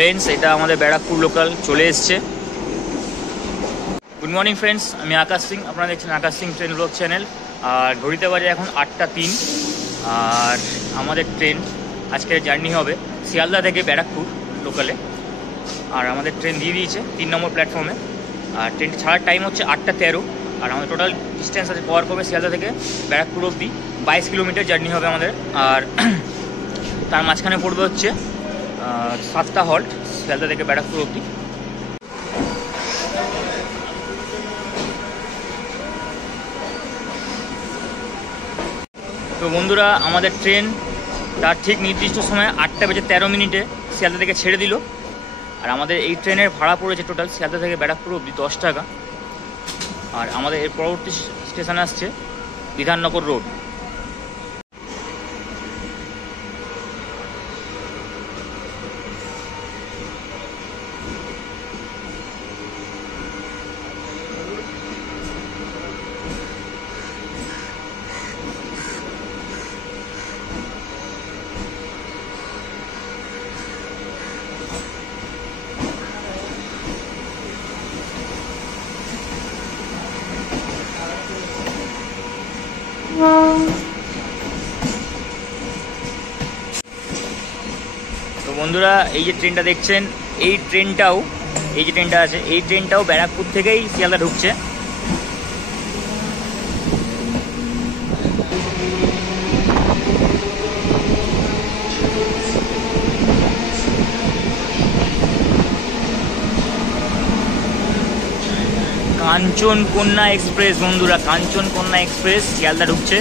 ফ্রেন্ডস, এটা আমাদের ব্যারাকপুর লোকাল চলে এসছে। গুড মর্নিং ফ্রেন্ডস, আমি আকাশ সিং, আপনারা দেখছেন আকাশ সিং ট্রেন ব্লগ চ্যানেল। আর ঘড়িতে বাজে এখন 8টা 3। আর আমাদের ট্রেন আজকের জার্নি হবে শিয়ালদা থেকে ব্যারাকপুর লোকালে। আর আমাদের ট্রেন দিয়ে দিয়েছে 3 নম্বর প্ল্যাটফর্মে। আর ট্রেনটি ছাড়ার টাইম হচ্ছে 8টা 13। আর আমাদের টোটাল ডিস্টেন্স আছে কভার করবে শিয়ালদা থেকে ব্যারাকপুর অবধি 22 কিলোমিটার জার্নি হবে আমাদের। আর তার মাঝখানে পড়বে হচ্ছে 7টা হল্ট শিয়ালদা থেকে ব্যারাকপুর অবধি। তো বন্ধুরা, আমাদের ট্রেন তার ঠিক নির্দিষ্ট সময় 8টা বেজে 13 মিনিটে শিয়ালদা থেকে ছেড়ে দিল। আর আমাদের এই ট্রেনের ভাড়া পড়েছে টোটাল শিয়ালদা থেকে ব্যারাকপুর অবধি 10 টাকা। আর আমাদের এর পরবর্তী স্টেশন আসছে বিধাননগর রোড। তো বন্ধুরা, এই যে ট্রেনটা দেখছেন, এই যে ট্রেনটা আছে, এই ট্রেনটাও ব্যারাকপুর থেকেই শিয়ালদা ঢুকছে। কাঞ্চন কন্যা এক্সপ্রেস বন্ধুরা, কাঞ্চন কন্যা এক্সপ্রেস শিয়ালদা ঢুকছে।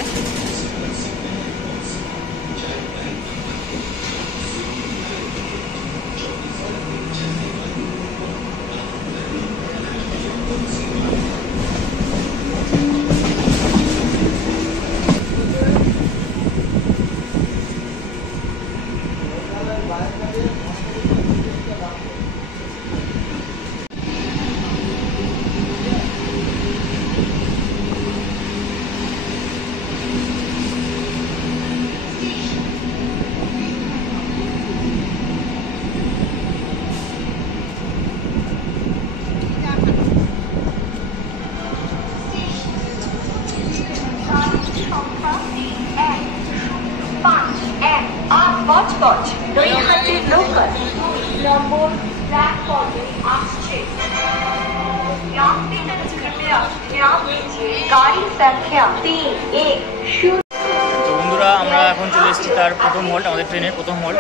তো বন্ধুরা, আমরা এখন চলে এসেছি তার প্রথম হল্ট, আমাদের ট্রেনের প্রথম হল্ট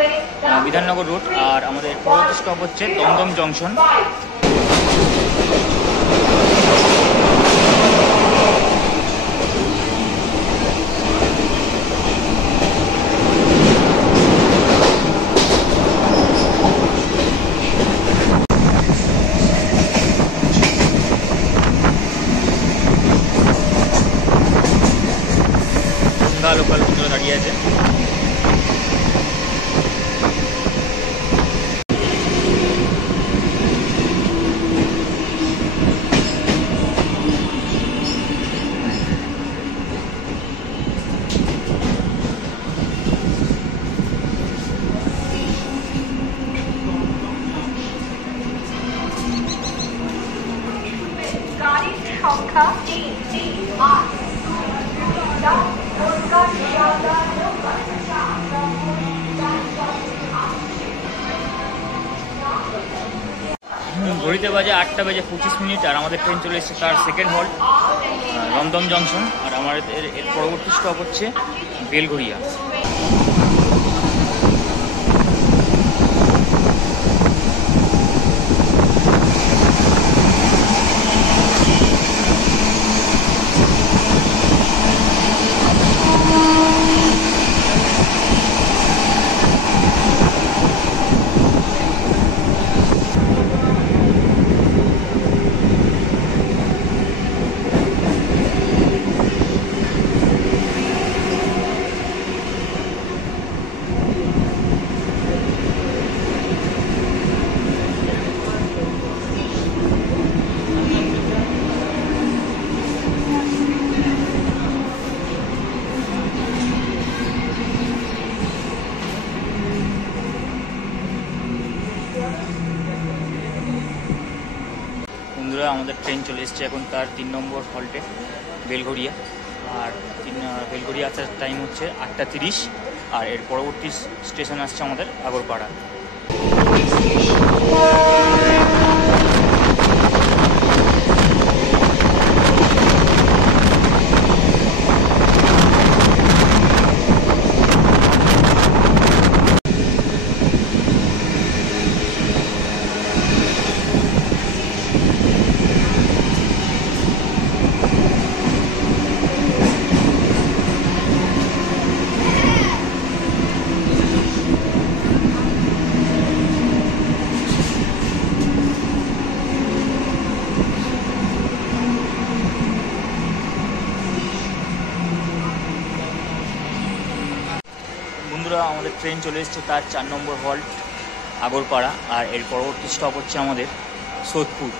বিধাননগর রোড। আর আমাদের পরবর্তী স্টপ হচ্ছে দমদম জংশন। লোকাল বন্ধুরা দাঁড়িয়ে আছে। গাড়ির সংখ্যা 338। ঘড়িতে বাজে 8টা 25। আর আমাদের ট্রেন চলে এসেছে তার সেকেন্ড হল্ট দমদম জংশন। আর আমাদের এর পরবর্তী স্টপ হচ্ছে বেলঘড়িয়া। বন্ধুরা আমাদের ট্রেন চলে এসছে এখন তার 3 নম্বর হল্টে বেলঘড়িয়া। আর বেলঘড়িয়া আসার টাইম হচ্ছে 8:30, আর এর পরবর্তী স্টেশন আসছে আমাদের আগরপাড়া। বন্ধুরা আমাদের ট্রেন চলে এসছে তার 4 নম্বর হল্ট আগরপাড়া, আর এর পরবর্তী স্টপ হচ্ছে আমাদের সোদপুর।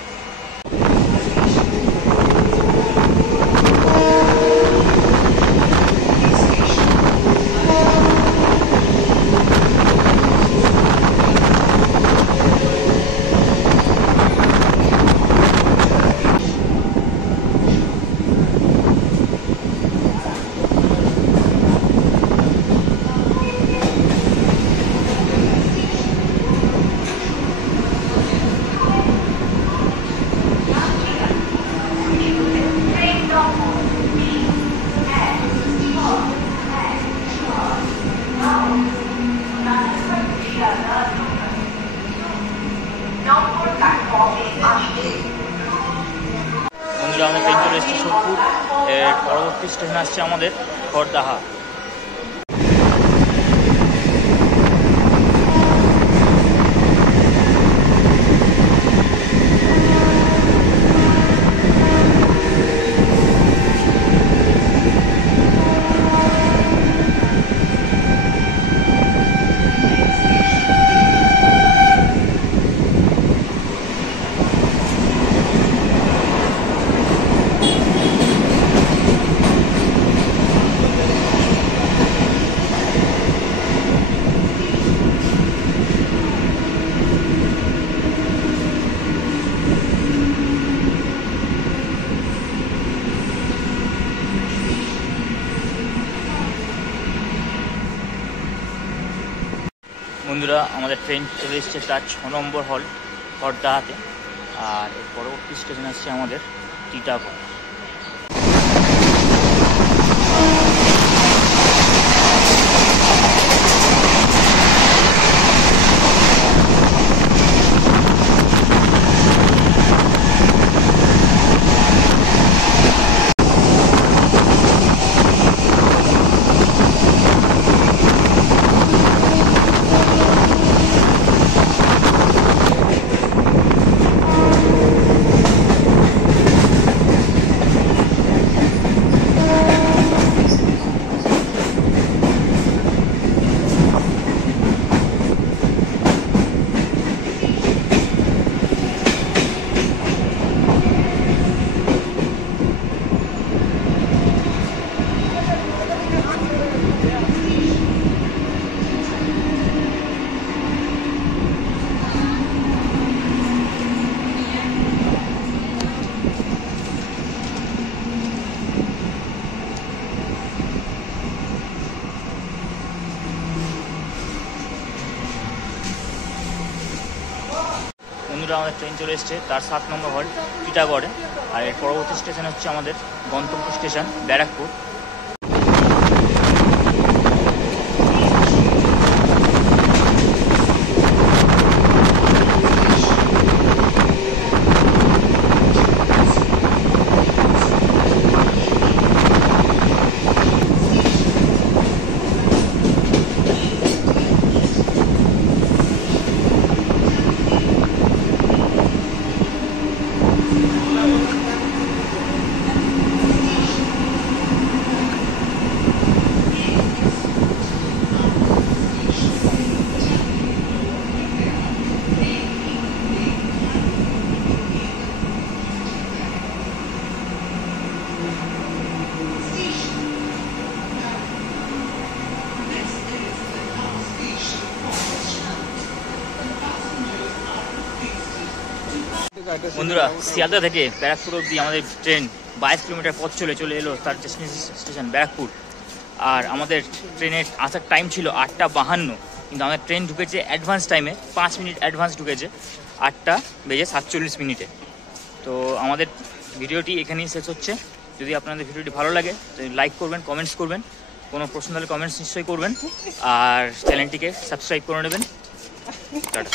বন্ধুরা আমাদের ট্রেন চলে এসছে সোদপুর, এর পরবর্তী স্টেশন আসছে আমাদের খড়দাহা। বন্ধুরা আমাদের ট্রেন চলে এসছে তার 6 নম্বর হল্ট খড়দাহাতে, আর এর পরবর্তী স্টেশন আসছে আমাদের টিটাগড়। বন্ধুরা আমাদের ট্রেন চলে এসছে তার 7 নম্বর হল্ট টিটাগড়ে, আর এর পরবর্তী স্টেশন হচ্ছে আমাদের গন্তব্য স্টেশন ব্যারাকপুর। বন্ধুরা, শিয়ালদা থেকে ব্যারাকপুর অবধি আমাদের ট্রেন 22 কিলোমিটার পথ চলে এলো তার স্টেশন ব্যারাকপুর। আর আমাদের ট্রেনের আসার টাইম ছিল 8:52, কিন্তু আমাদের ট্রেন ঢুকেছে অ্যাডভান্স টাইমে, 5 মিনিট অ্যাডভান্স ঢুকেছে 8:47 তো আমাদের ভিডিওটি এখানেই শেষ হচ্ছে। যদি আপনাদের ভিডিওটি ভালো লাগে লাইক করবেন, কমেন্টস করবেন, কোনো প্রশ্ন হলে কমেন্টস নিশ্চয়ই করবেন, আর চ্যানেলটিকে সাবস্ক্রাইব করে নেবেন। টাটা।